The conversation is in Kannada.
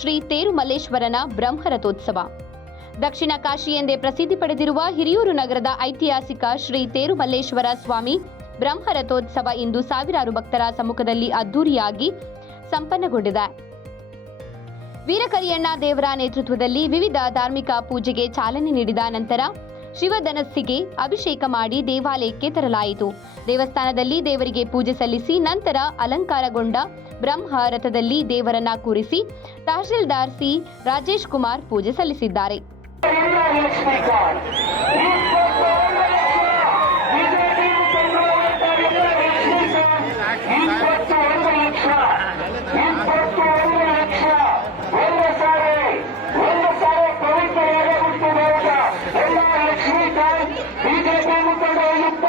ಶ್ರೀ ತೇರುಮಲ್ಲೇಶ್ವರನ ಬ್ರಹ್ಮರಥೋತ್ಸವ. ದಕ್ಷಿಣ ಕಾಶಿ ಎಂದೇ ಪ್ರಸಿದ್ಧಿ ಪಡೆದಿರುವ ಹಿರಿಯೂರು ನಗರದ ಐತಿಹಾಸಿಕ ಶ್ರೀ ತೇರುಮಲ್ಲೇಶ್ವರ ಸ್ವಾಮಿ ಬ್ರಹ್ಮರಥೋತ್ಸವ ಇಂದು ಸಾವಿರಾರು ಭಕ್ತರ ಸಮ್ಮುಖದಲ್ಲಿ ಅದ್ದೂರಿಯಾಗಿ ಸಂಪನ್ನಗೊಂಡಿದೆ. ವೀರಕರಿಯಣ್ಣ ದೇವರ ನೇತೃತ್ವದಲ್ಲಿ ವಿವಿಧ ಧಾರ್ಮಿಕ ಪೂಜೆಗೆ ಚಾಲನೆ ನೀಡಿದ ನಂತರ ಶಿವಧನಸ್ಸಿಗೆ ಅಭಿಷೇಕ ಮಾಡಿ ದೇವಾಲಯಕ್ಕೆ ತರಲಾಯಿತು. ದೇವಸ್ಥಾನದಲ್ಲಿ ದೇವರಿಗೆ ಪೂಜೆ ಸಲ್ಲಿಸಿ ನಂತರ ಅಲಂಕಾರಗೊಂಡ ಬ್ರಹ್ಮ ರಥದಲ್ಲಿ ದೇವರನ್ನ ಕೂರಿಸಿ ತಹಶೀಲ್ದಾರ್ ಸಿ ರಾಜೇಶ್ ಕುಮಾರ್ ಪೂಜೆ ಸಲ್ಲಿಸಿದ್ದಾರೆ.